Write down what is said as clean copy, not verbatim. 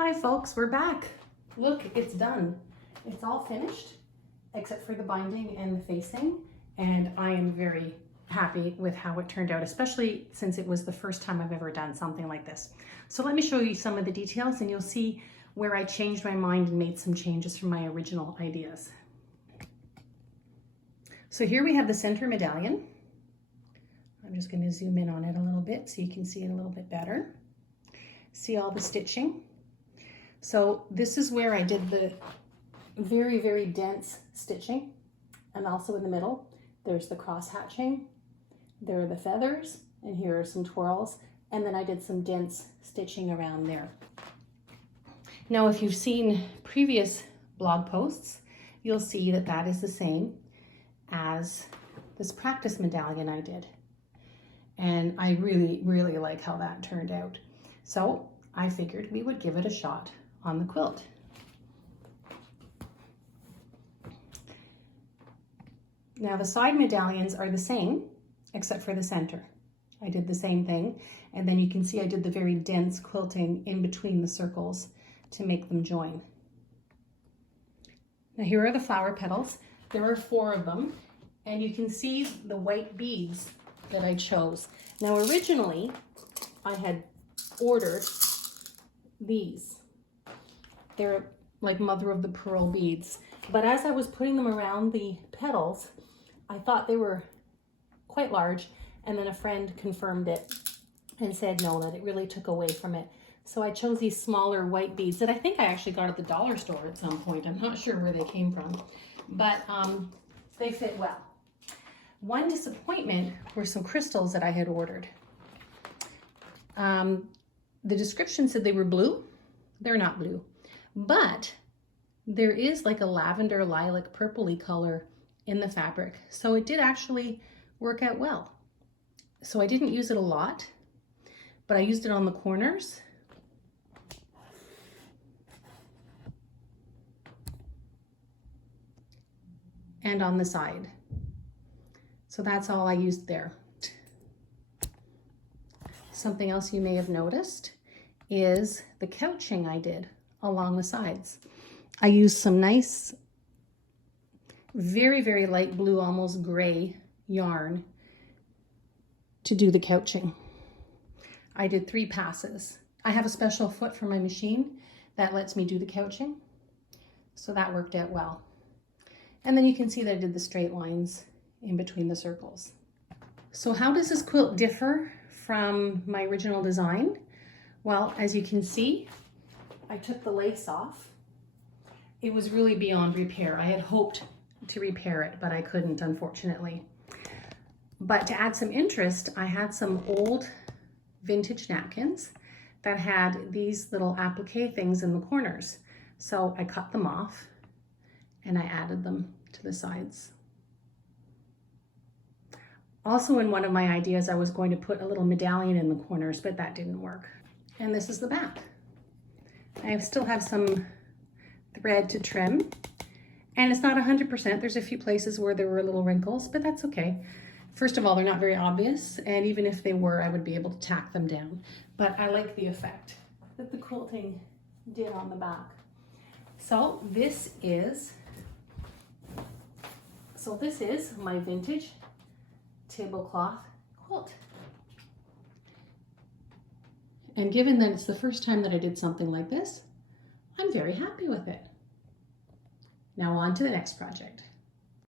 Hi folks, we're back. Look, it's done. It's all finished except for the binding and the facing, and I am very happy with how it turned out, especially since it was the first time I've ever done something like this. So let me show you some of the details and you'll see where I changed my mind and made some changes from my original ideas. So here we have the center medallion. I'm just going to zoom in on it a little bit so you can see it a little bit better. See all the stitching. So this is where I did the very, very dense stitching, and also in the middle, there's the cross hatching, there are the feathers, and here are some twirls, and then I did some dense stitching around there. Now, if you've seen previous blog posts, you'll see that that is the same as this practice medallion I did. And I really, really like how that turned out. So I figured we would give it a shot on the quilt. Now the side medallions are the same, except for the center. I did the same thing, and then you can see I did the very dense quilting in between the circles to make them join. Now here are the flower petals. There are 4 of them, and you can see the white beads that I chose. Now originally I had ordered these. They're like mother of the pearl beads, but as I was putting them around the petals, I thought they were quite large, and then a friend confirmed it and said no, that it really took away from it. So I chose these smaller white beads that I think I actually got at the dollar store at some point. I'm not sure where they came from, but they fit well. One disappointment were some crystals that I had ordered. The description said they were blue. They're not blue, but there is like a lavender, lilac, purpley color in the fabric. So it did actually work out well. So I didn't use it a lot, but I used it on the corners. And on the side. So that's all I used there. Something else you may have noticed is the couching I did along the sides. I used some nice, very, very light blue, almost gray yarn to do the couching. I did 3 passes. I have a special foot for my machine that lets me do the couching, so that worked out well. And then you can see that I did the straight lines in between the circles. So how does this quilt differ from my original design? Well, as you can see, I took the lace off. It was really beyond repair. I had hoped to repair it, but I couldn't, unfortunately. But to add some interest, I had some old vintage napkins that had these little applique things in the corners. So I cut them off and I added them to the sides. Also, in one of my ideas, I was going to put a little medallion in the corners, but that didn't work. And this is the back. I still have some thread to trim, and it's not 100%. There's a few places where there were little wrinkles, but that's okay. First of all, they're not very obvious, and even if they were, I would be able to tack them down. But I like the effect that the quilting did on the back. So this is my vintage tablecloth quilt. And given that it's the first time that I did something like this, I'm very happy with it. Now on to the next project.